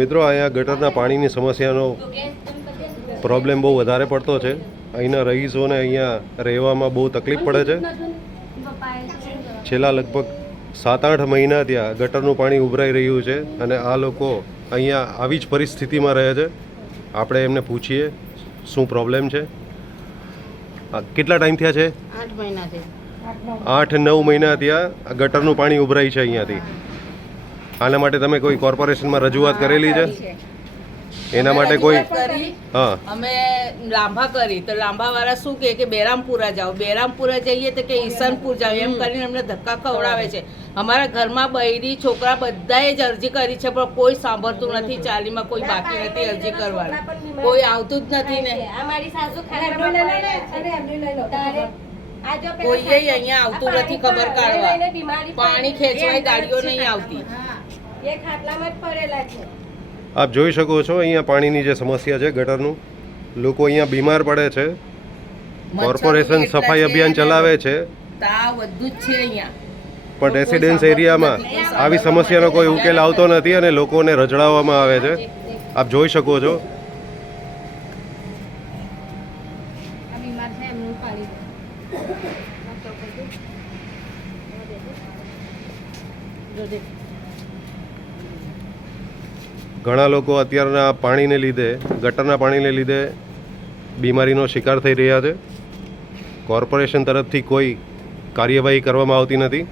મિત્રો અહીંયા ગટરના પાણીની સમસ્યાનો પ્રોબ્લેમ બહુ વધારે પડતો છે. અહીંના રહીશોને અહીંયા રહેવામાં બહુ તકલીફ પડે છે. છેલ્લા લગભગ 7-8 મહિના ત્યાં ગટરનું પાણી ઉભરાઈ રહ્યું છે અને આ લોકો અહીંયા આવી જ પરિસ્થિતિમાં રહે છે. આપણે એમને પૂછીએ શું પ્રોબ્લેમ છે. કેટલા ટાઈમ થયા છે? 8 મહિના છે. 8-9 મહિના ત્યાં ગટરનું પાણી ઉભરાય છે અહીંયાથી. આના માટે તમે કોઈ કોર્પોરેશનમાં રજૂઆત કરેલી છે? એના માટે કોઈ હા અમે લાંભા કરી તો લાંભાવાળા શું કહે કે બેરામપુરા જાઓ. બેરામપુરા જઈએ તો કે ઈશાનપુર જાઓ એમ કરીને અમને ધક્કા ખવડાવે છે. અમારા ઘરમાં બૈરી છોકરા બધાએ જ અરજી કરી છે પણ કોઈ સાંભળતું નથી. ચાલીમાં કોઈ બાકી નથી અરજી કરવાનું, કોઈ આવતું જ નથી ને કોઈએ અહીંયા આવતું નથી ખબર કાઢવા. પાણી ખેંચવાય ગાડીઓ નહીં આવતી. આપ જોઈ શકો છો અહીંયા પાણીની જે સમસ્યા છે ગટરનું, લોકો અહીંયા બીમાર પડે છે. કોર્પોરેશન સફાઈ અભિયાન ચલાવે છે બધું જ છે અહીંયા પણ રેસિડેન્સ એરિયામાં આવી સમસ્યાનો કોઈ ઉકેલ આવતો નથી અને લોકોને રજડાવવામાં આવે છે. આપ જોઈ શકો છો. ઘણા લોકો અત્યારના પાણીને લીધે, ગટરના પાણીને લીધે બીમારીનો શિકાર થઈ રહ્યા છે. કોર્પોરેશન તરફથી કોઈ કાર્યવાહી કરવામાં આવતી નથી.